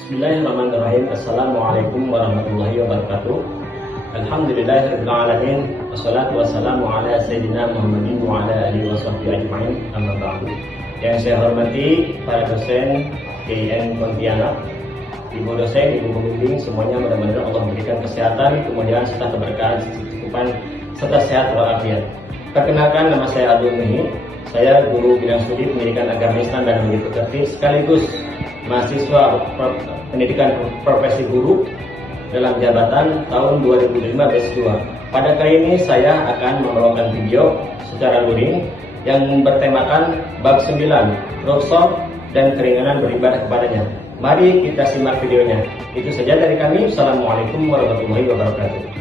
Bismillahirrahmanirrahim. Assalamualaikum warahmatullahi wabarakatuh. Alhamdulillahirrahmanirrahim. Wassalatu wassalamu ala sayyidina Muhammadin wa ala alihi wa sahbihi ajma'in. Amma ba'du. Yang saya hormati para dosen GIN Pontianak, ibu dosen, ibu pembimbing, semuanya mudah-mudahan Allah memberikan kesehatan, kemudahan serta keberkahan, kecukupan serta sehat walafiat. Perkenalkan, nama saya Abdul Muhi. Saya guru bidang studi pendidikan agama Islam dan Budi Pekerti, sekaligus mahasiswa pendidikan profesi guru dalam jabatan tahun 2005 batch 2. Pada kali ini saya akan membawakan video secara luring yang bertemakan bab 9, rukhsah dan keringanan beribadah kepadanya. Mari kita simak videonya. Itu saja dari kami. Assalamualaikum warahmatullahi wabarakatuh.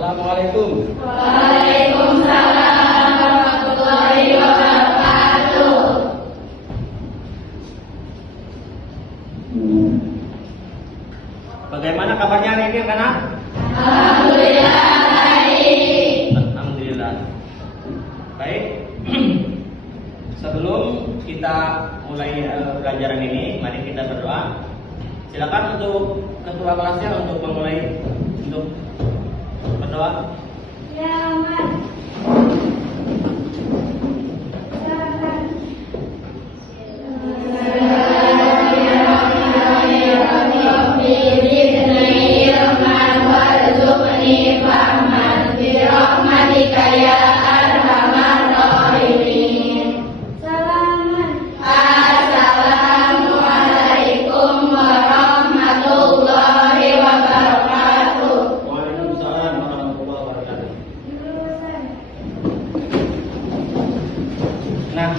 Assalamualaikum. Waalaikumsalam warahmatullahi wabarakatuh. Bagaimana kabarnya hari ini, anak? Alhamdulillah baik. Alhamdulillah. Baik. Sebelum kita mulai pelajaran ini, mari kita berdoa. Silakan untuk ketua kelasnya untuk memulai untuk berdoa. Ya, Mas. Nah,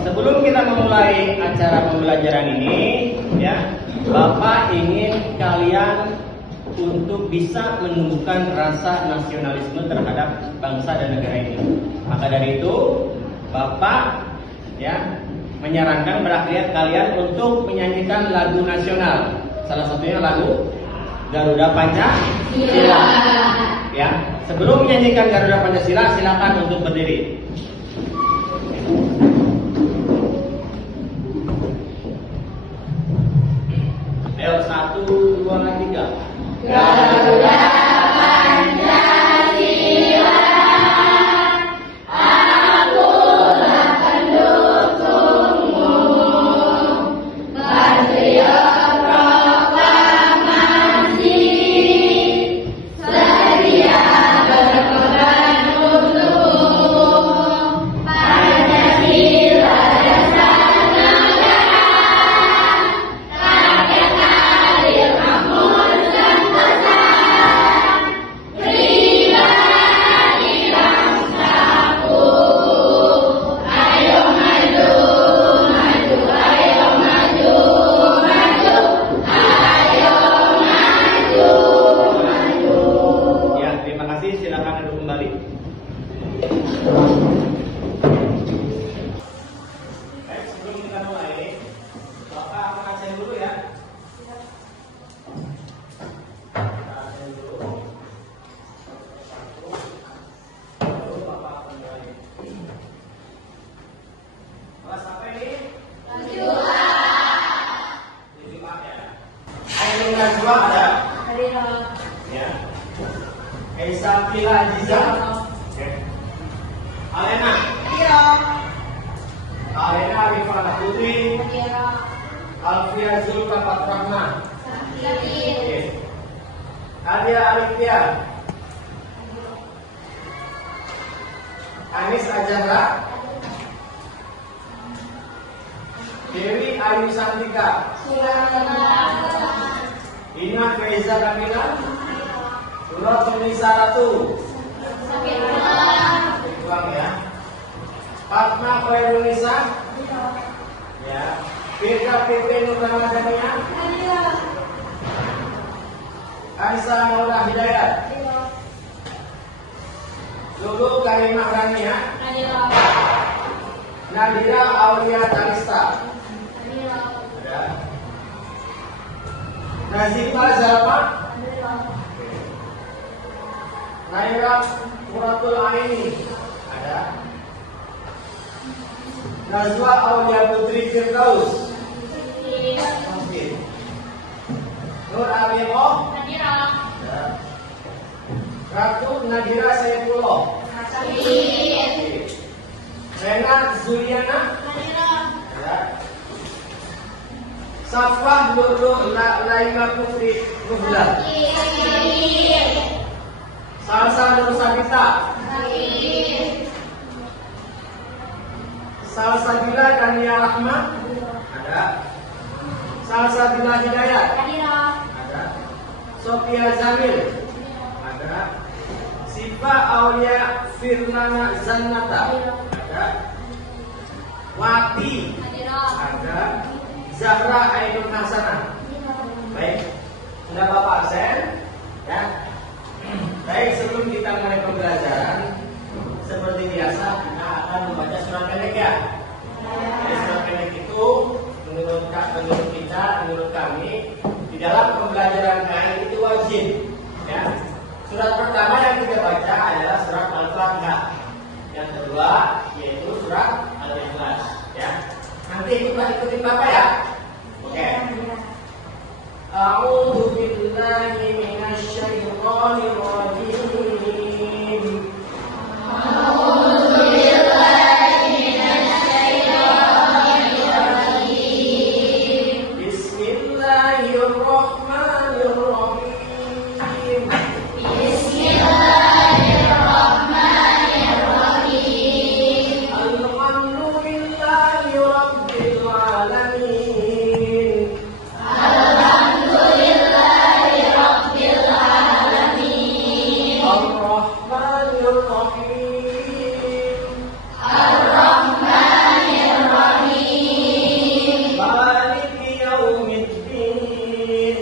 sebelum kita memulai acara pembelajaran ini, ya, Bapak ingin kalian untuk bisa menumbuhkan rasa nasionalisme terhadap bangsa dan negara ini. Maka dari itu, Bapak ya menyarankan kepada kalian untuk menyanyikan lagu nasional. Salah satunya lagu Garuda Pancasila. Ya, sebelum menyanyikan Garuda Pancasila, silakan untuk berdiri. Ayo, 1, 2, 3. Garuda Pancasila, akulah pendukungmu. Patriot proklamasi, sedia berkorban untuk Pancasila dasar negara. Aisafila Aziza. Alena. Iya. Alena Rifana Putri. Iya. Alfia Zulfa Rahman. Iya. Adia Alifia. Anis Ajara. Dewi Ayu Santika. Ina Faiza Kamila. Surat Nisa Ratu. Ulang ya. Fatma Khairul Nisa. Ya. Firda PP Nur Ramadhania. Aisyah Maula Hidayat. Lulu Karimah Rania. Nadira Aulia Talista. Ada. Nazifa Zalma. Naira Muratul Aini. Ada. Najwa Aulia Putri Firdaus. Nur Alimo. Ya. Ratu Nadira Saifullah. Renat Zuliana. Ya. Safah Nurul Laima Putri Nuhla. Salsa Nur Sabita. Salsabila Dania Rahmat. Ada. Salsabila Hidayat. Ada. Sophia Zamil. Ada. Sifa Aulia Firmana Zannata. Ada. Wati. Ada. Zahra Ainul Hasanah. Baik, sudah Bapak absen? Ya. Baik, sebelum kita mulai pembelajaran, seperti biasa kita akan membaca surat pendek ya. Jadi surat pendek itu menurut kita, menurut kami, di dalam pembelajaran KAI itu wajib. Ya. Surat pertama yang kita baca adalah surat Al-Fatihah. Yang kedua yaitu surat Al-Ikhlas. Ya. Nanti ikutin Bapak ya. Oke. A'udzu billahi minasy syaithanir rajim. A'udzu billahi minasy syaithanir rajim. Bismillahirrahmanirrahim. Bismillahirrahmanirrahim. Alhamdulillahi rabbil alamin. Alhamdulillahi rabbil alamin. Ar-Rahmanir Rahim. Ar-Rahmanir Rahim. Maliki yaumiddin.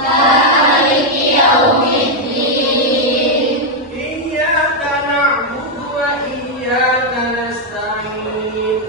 Maliki yaumiddin. Iyyaka na'budu wa iyyaka nasta'in.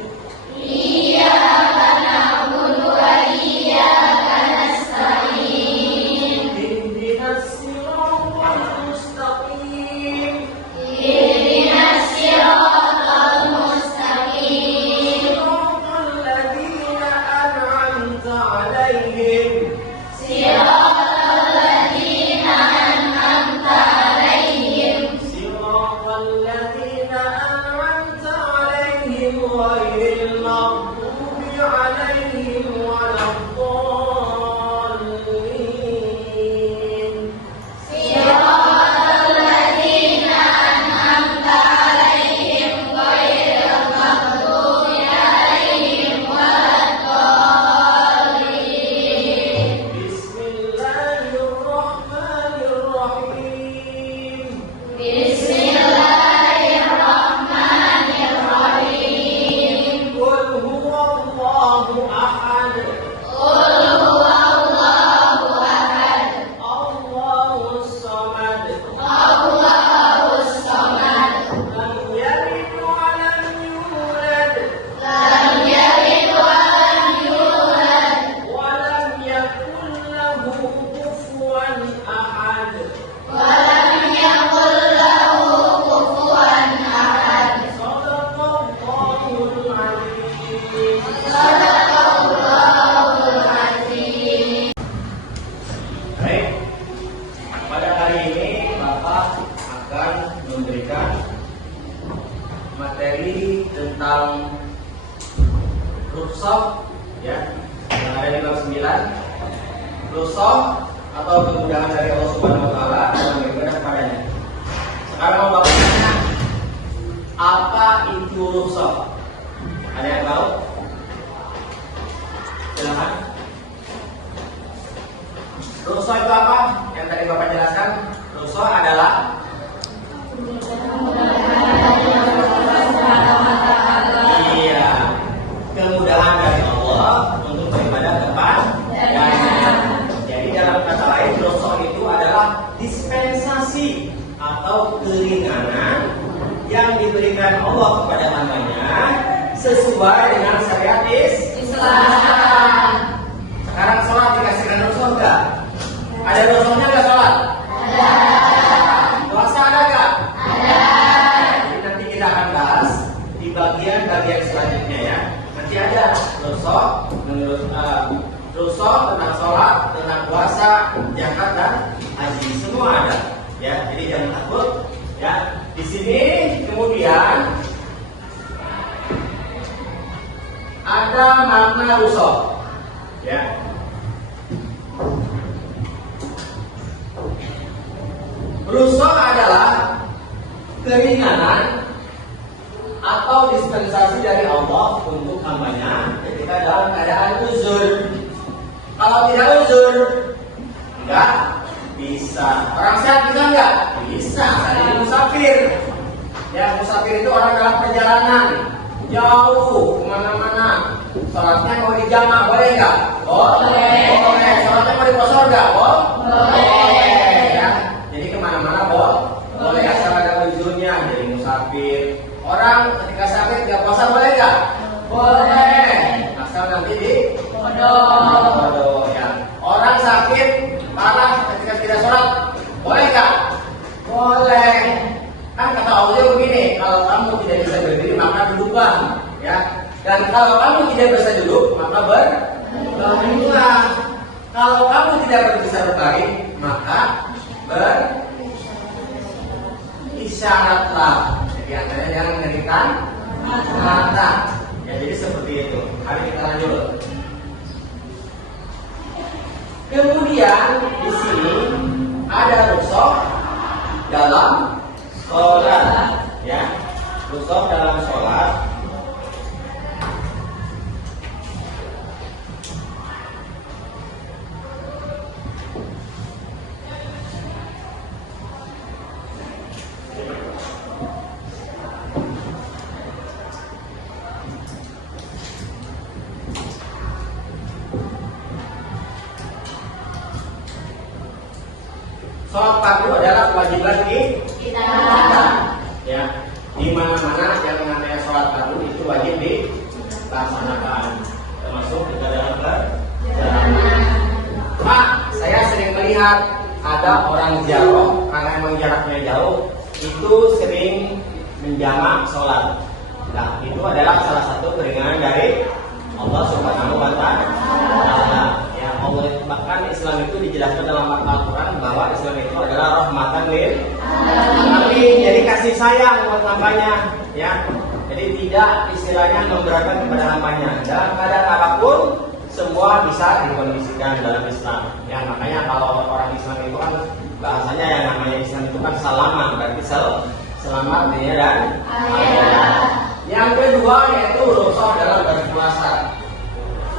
Iyyaka na'budu wa iyyaka nasta'in. Ihdinas siratal mustaqim. Ihdinas siratal mustaqim. Siratal ladzina an'amta 'alaihim. Siratal ladzina an'amta 'alaihim. Siratal ladzina an'amta 'alaihim ghairil maghdubi 'alaihim waladdallin. Siratal ladzina an'amta 'alaihim ghairil maghdubi 'alaihim waladdallin. Bismillahirrahmanirrahim. Bismillahirrahmanirrahim. Qul huwallahu ahad. Qul huwallahu ahad. Allahus samad. Allahus samad. Lam yalid wa lam yulad. Lam yalid wa lam yulad. Wa lam yakul lahu kufuwan ahad. Wa lam yakul lahu kufuwan ahad. Shadaqallahul azim. Shadaqallahul azim. Baik, pada hari ini Bapak akan memberikan materi tentang rukhsah ya, yang ada di bab 9. Rukhsah atau kemudahan dari Allah Subhanahu wa taala dalam beribadah kepadanya. Sekarang mau Bapak tanya, apa itu rukhsah? Ada yang tahu? Silakan. Rukhsah itu apa? Yang tadi Bapak jelaskan. Rukhsah adalah iya, kemudahan dari Allah untuk beribadah kepadanya. Jadi dalam kata lain, rukhsah itu adalah dispensasi atau keringanan yang diberikan Allah kepada hambanya sesuai dengan syariat Islam. Sekarang sholat dikasihkan rukhsah enggak? Ada rukhsahnya enggak sholat? Ada. Puasa ada enggak? Ada. Jadi nanti kita akan bahas di bagian bagian selanjutnya ya. Nanti ada rusuk tentang sholat, tentang puasa, zakat dan haji, semua ada. Ya, jadi jangan takut. Ya, di sini kemudian ada makna rusuk. Ya. Rusuk adalah keringanan atau dispensasi dari Allah untuk hambanya ketika dalam keadaan uzur. Kalau tidak uzur, enggak bisa. Orang sehat bisa enggak? Bisa. Jadi musafir. Ya, musafir itu orang dalam perjalanan jauh kemana-mana. Sholatnya mau dijamak boleh enggak? Boleh. Boleh. Sholatnya mau dikosor enggak? Boleh. Ya. Jadi kemana-mana boleh. Asal ada uzurnya. Jadi musafir. Orang ketika sakit nggak puasa boleh nggak? Boleh. Asal nanti di bodoh ya. Orang sakit parah ketika tidak sholat boleh nggak? Boleh. Kan kata Allah begini, kalau kamu tidak bisa berdiri maka duduklah, ya. Dan kalau kamu tidak bisa duduk maka berbaringlah. Kalau kamu tidak bisa berbaring maka berisyaratlah. Di antaranya jangan mengerikan mata. Ya, jadi seperti itu. Mari kita lanjut. Kemudian di sini ada rusuk dalam sholat. Ya, rusuk dalam sholat. Sholat fardu adalah kewajiban kita. Ya, di mana-mana yang namanya sholat fardu itu wajib dilaksanakan, termasuk kita dalam perjalanan. Pak, saya sering melihat ada orang jauh, karena emang jaraknya jauh, itu sering menjamak sholat. Nah, itu adalah salah satu keringanan dari Allah Subhanahu wa Ta'ala. Allah, bahkan Islam itu dijelaskan dalam Al-Quran bahwa Islam itu adalah rahmatan lil alamin. Jadi kasih sayang buat hambanya, ya. Jadi tidak istilahnya memberatkan kepada hambanya. Dalam keadaan apapun semua bisa dikondisikan dalam Islam. Ya, makanya kalau orang Islam itu kan bahasanya yang namanya Islam itu kan salaman, berarti selamat dunia dan akhirat. Yang kedua yaitu rusuk dalam berpuasa.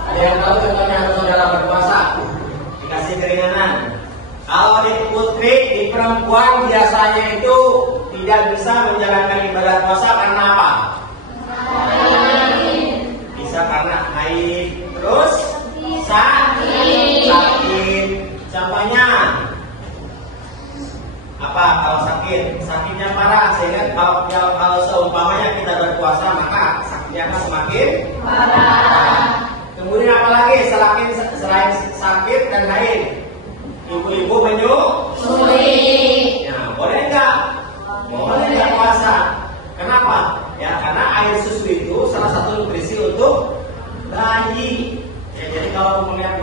Ada yang tahu contohnya rusuk dalam berpuasa? Dikasih keringanan. Kalau di putri, di perempuan biasanya itu tidak bisa menjalankan ibadah puasa karena apa? Bisa karena haid, terus sakit. Contohnya apa? Kalau sakitnya parah, sehingga kalau seumpamanya kita berpuasa maka sakitnya semakin parah. Kemudian apalagi selain sakit dan haid, ibu-ibu menyusui. Nah, boleh nggak? Boleh nggak puasa? Kenapa? Ya, karena air susu itu salah satu nutrisi untuk bayi. Ya, jadi kalau umpamanya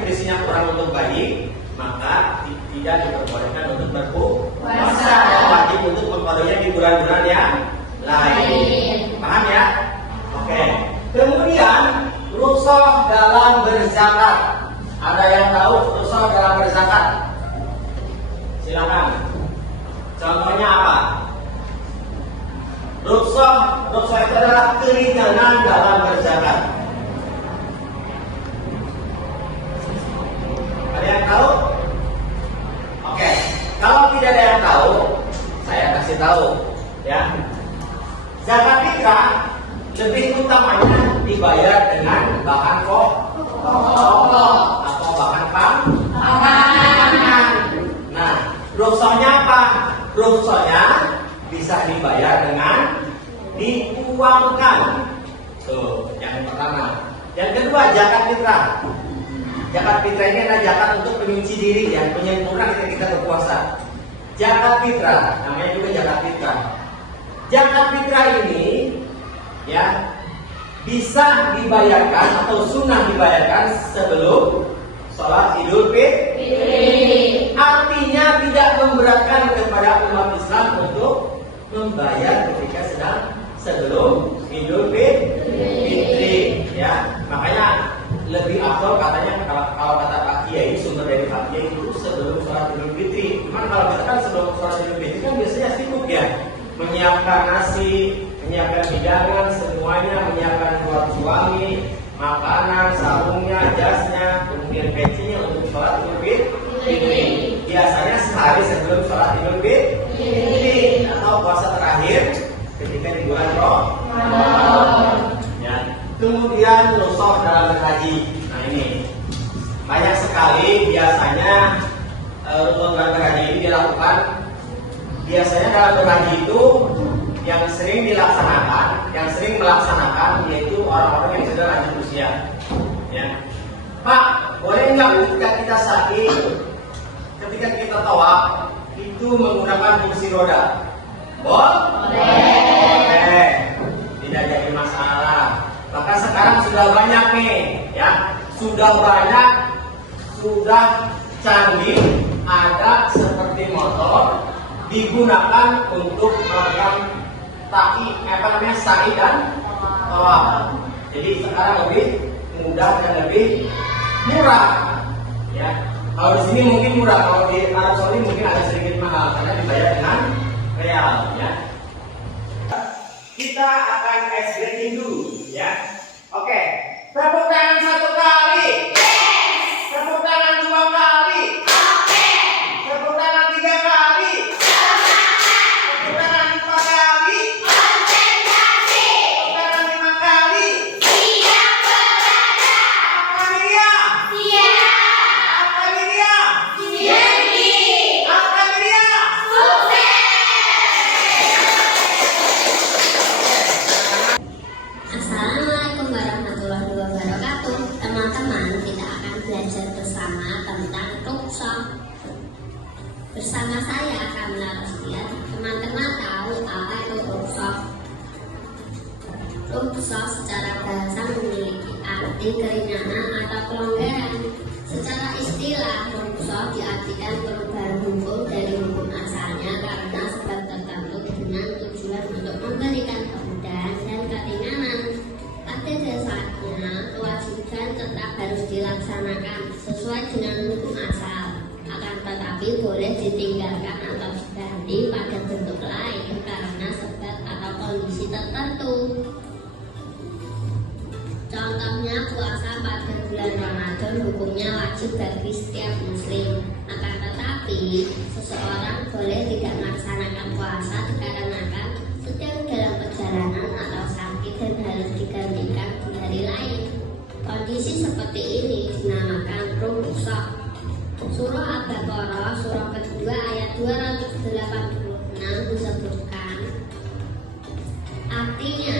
nutrisinya kurang untuk bayi, maka tidak diperbolehkan untuk berpuasa. Wajib untuk mengkodoknya di bulan-bulan yang lain. Paham ya? Oke. Kemudian rusuk dalam berzakat. Ada yang tahu rusuk dalam berzakat? Silakan. Contohnya apa? Rusuk itu adalah keringanan dalam berzakat. Ada yang tahu? Oke. Kalau tidak ada yang tahu, saya kasih tahu, ya. Zakat fitrah lebih utamanya dibayar dengan bahan pokok atau bahan pangan. Nah, rusuknya apa? Rusuknya bisa dibayar dengan diuangkan. Tuh, yang pertama. Yang kedua, zakat fitrah. Zakat fitrah ini adalah zakat untuk penyuci diri, ya, penyempurna ketika kita berpuasa. Zakat fitrah, namanya juga zakat fitrah. Zakat fitrah ini bisa dibayarkan atau sunnah dibayarkan sebelum sholat Idul Fitri. Artinya tidak memberatkan kepada umat Islam untuk membayar ketika sedang sebelum Idul Fitri. Ya, makanya lebih afdal katanya kalau kata Pak Kiai, sumber dari Pak Kiai itu sebelum sholat Idul Fitri. Cuman kalau kita kan sebelum sholat Idul Fitri kan biasanya sibuk ya, menyiapkan nasi, menyiapkan hidangan semuanya, menyiapkan buat suami, makanan, sarungnya, jasnya, kemudian pecinya untuk sholat Idul Fitri. Biasanya sehari sebelum sholat Idul Fitri atau puasa terakhir ketika di bulan Ramadan. Ya. Kemudian nusuk dalam berhaji. Nah ini banyak sekali biasanya rukun dalam berhaji ini dilakukan. Biasanya dalam berhaji itu yang sering dilaksanakan, yang sering melaksanakan yaitu orang-orang yang sudah lanjut usia. Ya. Pak, boleh nggak ketika kita sakit, ketika kita tawaf itu menggunakan kursi roda? Boleh. Tidak jadi masalah. Maka sekarang sudah banyak nih, ya, sudah banyak, sudah canggih, ada seperti motor digunakan untuk melakukan sa'i dan tawaf. Jadi sekarang lebih mudah dan lebih murah. Ya, kalau di sini mungkin murah, kalau di Arab Saudi mungkin agak sedikit mahal karena dibayar dengan real. Ya, kita akan ice breaking dulu. Ya, oke. Tepuk tangan 1 kali. Yes. Tepuk tangan 2 kali. Oke. Tepuk tangan 3 kali. Tepuk tangan 4 kali. Konsentrasi. Tepuk tangan 5 kali. Siap berada. Apa Miriam? Siap. Apa Miriam? Siap. Apa Miriam? Sukses. Assalamualaikum warahmatullahi wabarakatuh. Teman-teman, kita akan belajar bersama tentang rukhsah. Bersama saya Kamila Rusdia. Teman-teman tahu apa itu rukhsah? Rukhsah secara bahasa memiliki arti keringanan atau pelonggaran. Secara istilah, rukhsah diartikan perubahan hukum dari hukum asalnya karena sebab tertentu dengan tujuan untuk memberikan kemudahan dan keringanan. Pada dasarnya, kewajiban tetap harus dilaksanakan sesuai dengan hukum asal. Akan tetapi boleh ditinggalkan atau diganti pada bentuk lain karena sebab atau kondisi tertentu. Contohnya puasa pada bulan Ramadan hukumnya wajib bagi setiap muslim. Akan tetapi seseorang boleh tidak melaksanakan puasa dikarenakan sedang dalam perjalanan atau sakit dan harus digantikan di hari lain. Kondisi seperti ini dinamakan rukhsah. Surah Al-Baqarah surah kedua ayat 286 disebutkan, artinya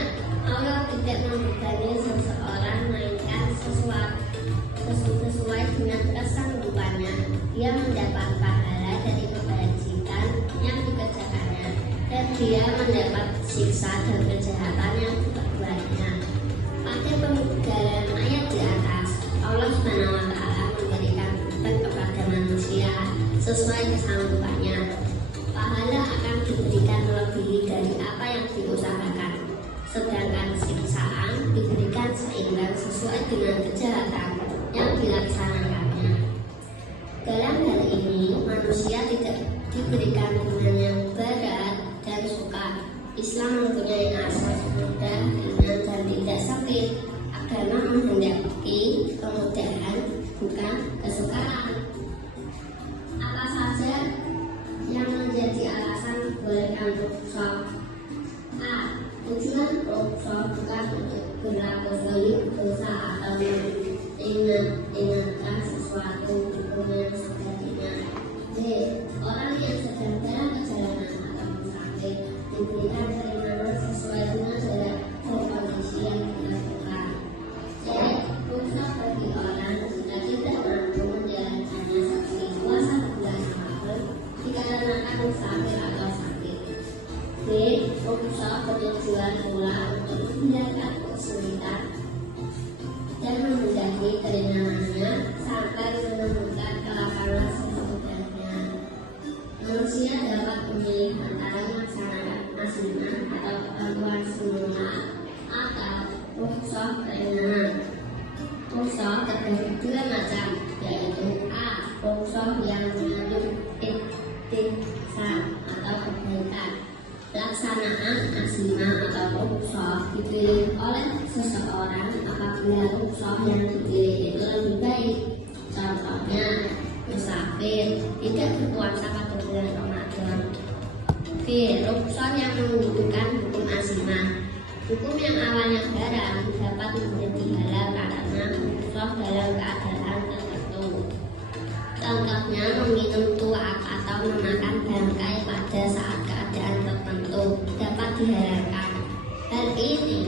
Allah tidak membebani seseorang melainkan sesuai dengan kesanggupannya. Dia mendapat pahala dari kebajikan yang dikerjakannya dan dia mendapat siksa dan kejahatan yang diperbuatnya. Pada pembegalan ayat di atas, Allah SWT memberikan beban kepada manusia sesuai kesanggupannya. Pahala akan diberikan melebihi dari apa yang diusahakan, sedangkan siksaan diberikan seimbang sesuai dengan kejahatan yang dilaksanakannya. Dalam hal ini, manusia tidak diberikan beban yang berat dan sukar. Islam mempunyai asas mudah, ringan, dan tidak sempit. Agama menghendaki kemudahan, bukan kesukaran. Apa saja yang menjadi alasan dibolehkan rukhsah? A. Tujuan rukhsah bukan untuk berlaku zalim, dosa atau mengingatkan sesuatu hukum yang sejatinya. B. Orang yang sedang dalam perjalanan atau musafir diberikan keringanan sesuai dengan jarak dan kondisi yang dilakukan. C. Rukhsah bagi orang jika tidak mampu menjalankannya seperti puasa bulan Ramadan dikarenakan musafir atau sakit. B. Rukhsah bertujuan pula untuk menjaga kesucian kesulitan dan menghindari keringanannya sampai menemukan kelapangan sesudahnya. Manusia dapat memilih antara melaksanakan azimah atau ketentuan semula atau rukhsah keringanan. Rukhsah terbagi dua macam, yaitu A. Rukhsah yang mengandung iktisab atau kebaikan. Pelaksanaan azimah atau rukhsah dipilih oleh seseorang apabila rukhsah yang dipilih itu lebih baik. Contohnya, musafir tidak berpuasa pada bulan Ramadan. B. Rukhsah yang menunjukkan hukum azimah. Hukum yang awalnya haram dapat menjadi halal karena rukhsah dalam keadaan tertentu. Contohnya, meminum tuak atau memakan bangkai pada saat keadaan tertentu dapat dihalalkan. Hal ini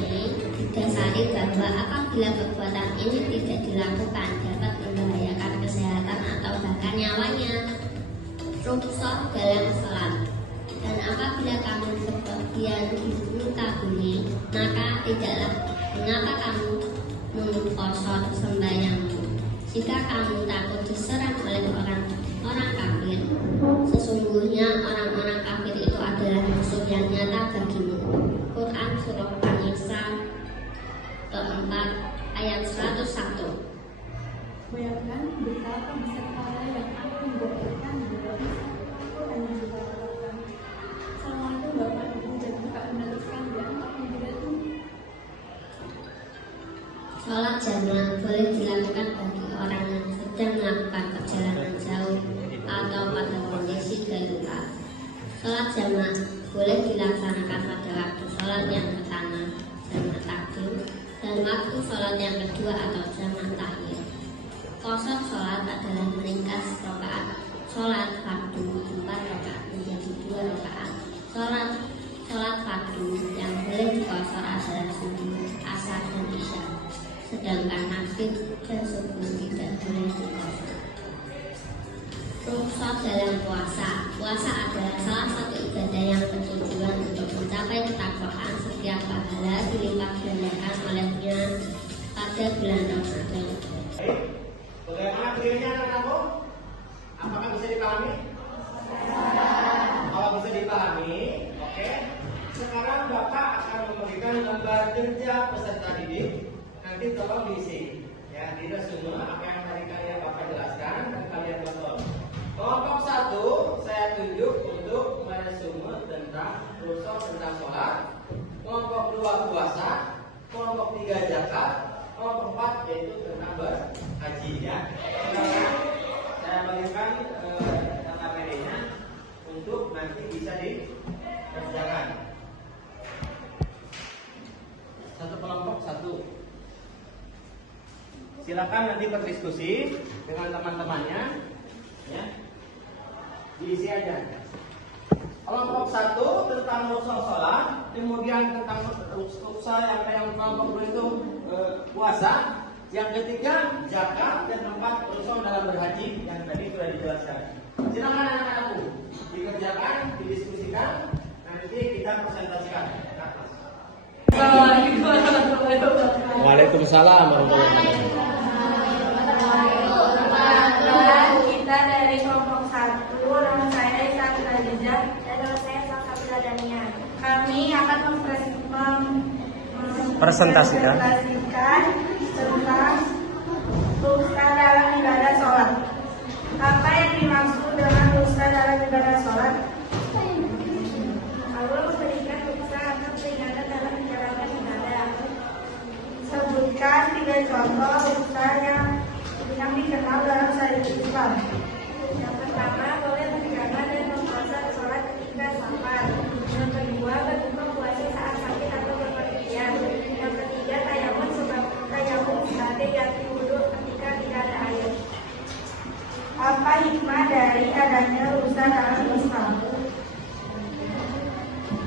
didasari bahwa apabila perbuatan ini tidak dilakukan dapat membahayakan kesehatan atau bahkan nyawanya. Rukhsah dalam sholat. Dan apabila kamu bepergian di muka bumi, maka tidaklah mengapa kamu mengkosor sembahyangmu. Jika kamu takut diserang oleh orang kafir, sesungguhnya orang-orang kafir itu adalah musuh yang nyata bagimu. Quran Surah An-Nisa 4 ayat 101. Bayangkan betapa besar pahala yang akan didapatkan bila itu hanya dilakukan. Assalamualaikum Bapak Ibu dan Kakak meneruskan dan membantu. Sholat jamaah boleh dilakukan bagi orang yang sedang melakukan perjalanan jauh atau pada kondisi darurat. Sholat jamaah boleh dilaksanakan pada waktu sholat yang pertama, jamaah takdim, dan waktu sholat yang kedua atau jamaah takhir. Qasar sholat adalah meringkas rakaat sholat fardu 4 rakaat menjadi 2 rakaat. Sholat fardu yang boleh diqasar adalah subuh, asar, dan isya. Sedangkan maghrib dan subuh tidak boleh diqasar. Rukhsah dalam puasa. Puasa adalah salah satu ibadah yang bertujuan untuk mencapai ketakwaan. Setiap pahala dilipat gandakan olehnya pada bulan Ramadan. Bagaimana cirinya anak-anakku? Apakah bisa dipahami? Kalau bisa dipahami, oke. Sekarang Bapak akan memberikan gambar kerja peserta didik. Nanti tolong diisi, ya, di resume apa yang tadi kalian Bapak jelaskan dan kalian tonton. Kelompok 1 saya tunjuk untuk meresume tentang rukhsah tentang sholat. Kelompok 2 puasa. Kelompok 3 zakat. Kelompok 4 yaitu tentang berhaji, ya. Sekarang saya bagikan data PD-nya untuk nanti bisa dikerjakan. Satu kelompok 1. Silakan nanti berdiskusi dengan teman-temannya, ya. Diisi aja. Kelompok 1 tentang rukhsah sholat, kemudian tentang rukhsah yang kelompok 2 itu puasa, yang ketiga zakat, dan 4 rukhsah dalam berhaji yang tadi sudah dijelaskan. Silakan anak-anakku dikerjakan, didiskusikan, nanti kita presentasikan. Assalamualaikum warahmatullahi wabarakatuh. Waalaikumsalam warahmatullahi wabarakatuh. Kita dari kelompok 1, nama saya Isabel Khadijah dan nama saya Salsabila Dania. Kami akan Presentasikan tentang rukhsah dalam ibadah sholat. Apa yang dimaksud dengan rukhsah dalam ibadah sholat? Allah memberikan rukhsah atau peringatan dalam menjalankan ibadah. Sebutkan 3 contoh rukhsah yang dikenal dalam syariat Islam. Yang pertama, boleh berjamaah dan mempuasa sholat ketika safar. Yang kedua, berbuka puasa saat sakit atau bepergian. Yang ketiga, tayamum sebagai ganti wudu ketika tidak ada air. Apa hikmah dari adanya rukhsah dalam Islam?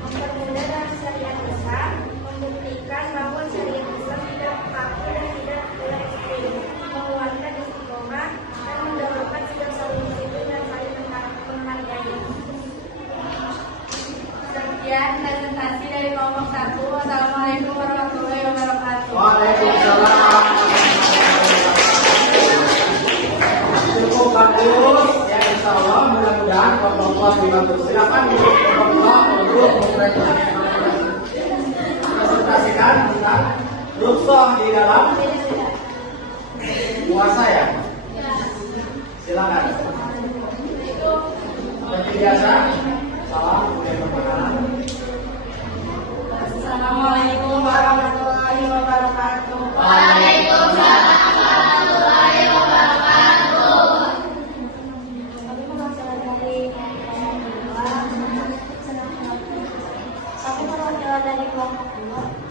Mempermudah dalam syariat Islam, membuktikan bahwa syariat Islam tidak kaku dan tidak ekstrim, menguatkan istiqomah dan mendorongkan sikap saling disiplin dan saling menghargai. Luas dibantu. Silakan dibawa untuk presentasikan tentang rukhsah di dalam puasa ya. Silakan. Seperti biasa, salam kemudian perkenalan. Assalamualaikum warahmatullahi wabarakatuh. Waalaikumsalam warahmatullahi wabarakatuh. Kami perwakilan dari kelompok 2.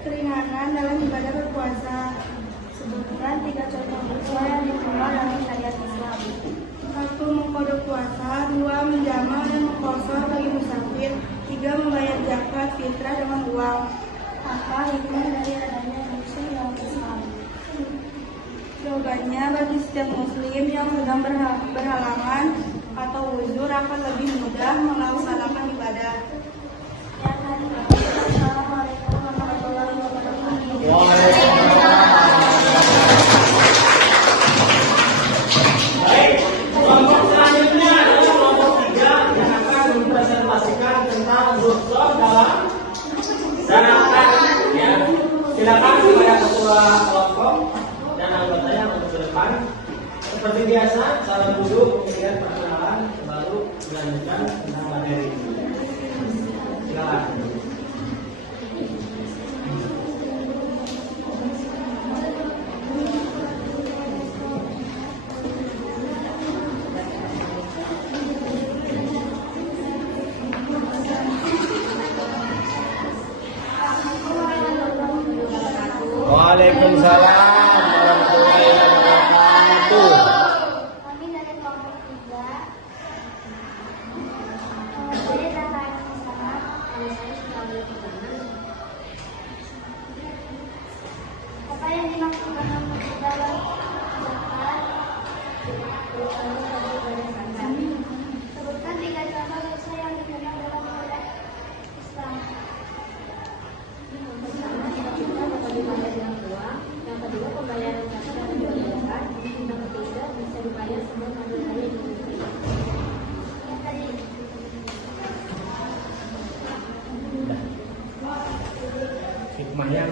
Keringanan dalam ibadah berpuasa. Sebutkan 3 contoh dosa yang diterima dalam syariat Islam. 1. Mengkodok puasa. 2. Menjamak dan mengkosor bagi musafir. 3. Membayar zakat fitrah dengan uang. Apa hikmah dari adanya dosa dalam Islam? Jawabannya, bagi setiap muslim yang sedang berhalangan atau uzur akan lebih mudah melaksanakan ibadah. Assalamualaikum warahmatullahi wabarakatuh. Baik, kelompok selanjutnya adalah kelompok 3 yang akan mempresentasikan tentang rukhsah dalam zakat. Ya, silakan kepada ketua kelompok dan anggotanya untuk ke depan. Seperti biasa, salam duduk, kemudian perkenalan, baru dilanjutkan tentang materi. Silakan. Waalaikumsalam warahmatullahi wabarakatuh. Kami dari kelompok 3. Saya datang ke sana. Saya sudah berkenan. Apa yang dimaksud dalam zakat? Sebutkan 3 contoh dosa yang dikenal dalam syariat Islam. Pertama, tidak bisa dibayar dengan uang. Yang kedua, pembayaran zakat dapat dibayarkan. Yang ketiga, bisa dibayar sebelum hari raya Idul Fitri. Yang tadi. Hikmahnya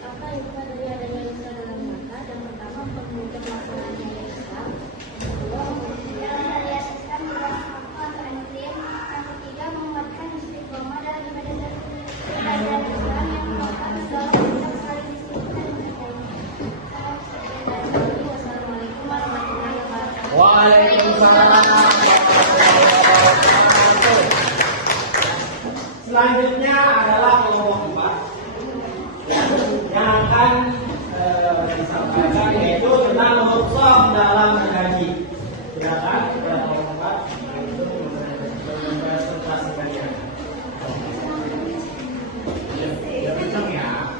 Apa hikmah dari adanya dosa dalam zakat? Yang pertama, mempermudah pelaksanaan syariat Islam. Yang kedua, mempermudah syariat Islam dalam antar muslim. Yang ketiga, menguatkan istiqomah dalam ibadah Islam yang merupakan segala macam sekali disiplin dan sebagainya. Wassalamualaikum warahmatullahi wabarakatuh. Waalaikumsalam. Selanjutnya adalah kelompok 4 yang akan disampaikan, yaitu tentang rukhsah dalam haji. Silakan kepada kelompok 4 untuk mempresentasikannya. Ya, kencang ya.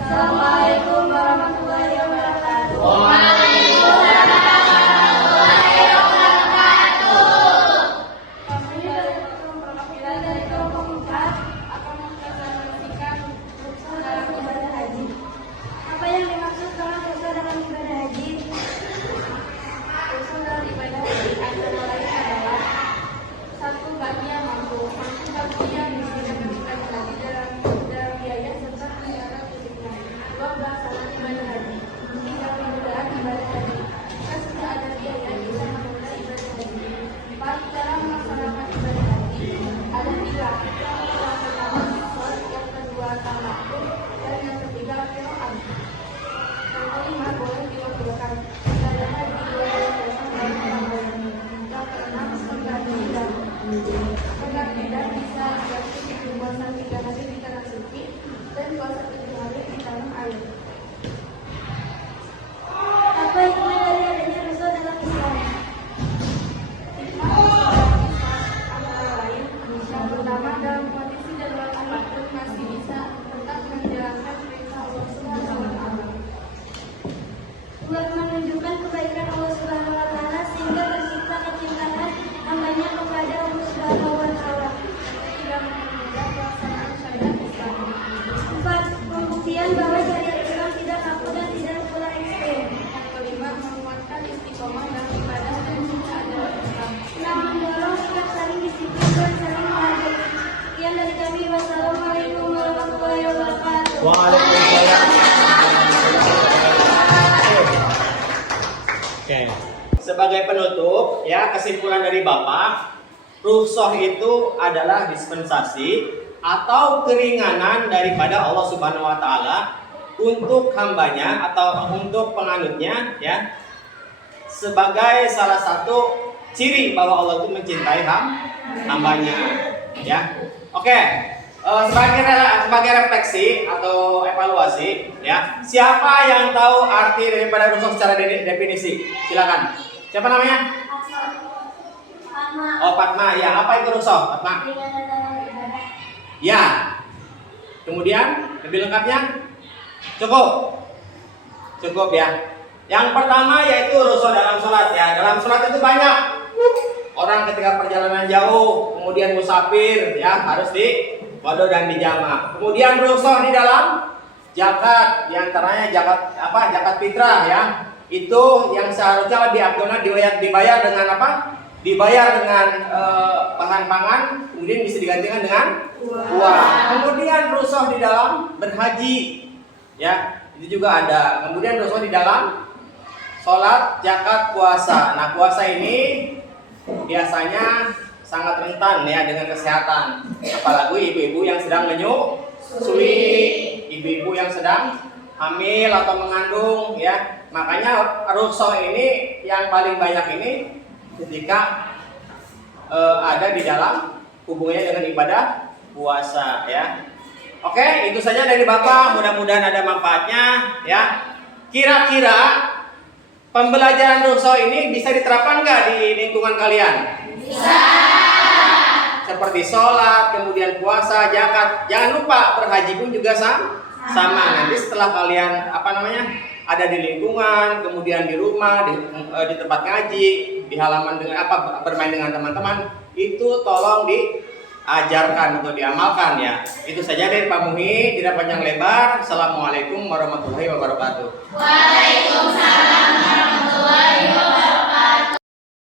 Assalamualaikum warahmatullahi wabarakatuh. Kami dari kelompok 4 akan mempresentasikan rukhsah dalam ibadah haji. Apa yang dimaksud dengan rukhsah dalam ibadah haji? Rukhsah dalam ibadah haji antara lain adalah 1. Bagi yang mampu. Bagi yang bisa menunaikan haji dalam biaya serta negara fisiknya. 2. Pelaksanaan ibadah haji. 3. Penundaan ibadah haji. Jika sudah ada biaya bisa menunda ibadah haji. 4. Cara melaksanakan ibadah haji. Ada 3. Yang pertama qasar, yang kedua tamattu, dan yang ketiga qiraan. Yang kelima boleh diwakilkan. Ibadah haji boleh dilaksanakan dengan Waalaikumsalam. Oke. Sebagai penutup, ya kesimpulan dari Bapak, rukhsah itu adalah dispensasi atau keringanan daripada Allah Subhanahu wa taala untuk hambanya atau untuk penganutnya, ya, sebagai salah satu ciri bahwa Allah itu mencintai hambanya, ya. Oke, sebagai refleksi atau evaluasi, ya, siapa yang tahu arti daripada rukhsah secara definisi? Silakan. Siapa namanya? Oh, Fatma. Ya, apa itu rukhsah, Fatma? Ya. Kemudian lebih lengkapnya? Cukup ya. Yang pertama yaitu rukhsah dalam sholat, ya. Dalam sholat itu banyak. Orang ketika perjalanan jauh, kemudian musafir, ya, harus di qada dan dijamak. Kemudian rukhsah di dalam zakat, diantaranya zakat apa? Zakat fitrah, ya. Itu yang seharusnya lebih abdullah dibayar dengan apa? Dibayar dengan bahan pangan, kemudian bisa digantikan dengan uang. Kemudian rukhsah di dalam berhaji, ya, itu juga ada. Kemudian rukhsah di dalam sholat, zakat, puasa. Nah, puasa ini biasanya sangat rentan, ya, dengan kesehatan. Apalagi ibu-ibu yang sedang menyusui, ibu-ibu yang sedang hamil atau mengandung, ya. Makanya rukhsah ini yang paling banyak ini ketika ada di dalam hubungannya dengan ibadah puasa, ya. Oke, itu saja dari Bapak. Mudah-mudahan ada manfaatnya, ya. Kira-kira pembelajaran rukhsah ini bisa diterapkan nggak di lingkungan kalian? Bisa. Seperti sholat, kemudian puasa, zakat. Jangan lupa berhaji pun juga sama. Nanti setelah kalian ada di lingkungan, kemudian di rumah, di tempat ngaji, di halaman dengan bermain dengan teman-teman, itu tolong diajarkan atau diamalkan, ya. Itu saja dari Pak Muhi, tidak panjang lebar. Assalamualaikum warahmatullahi wabarakatuh.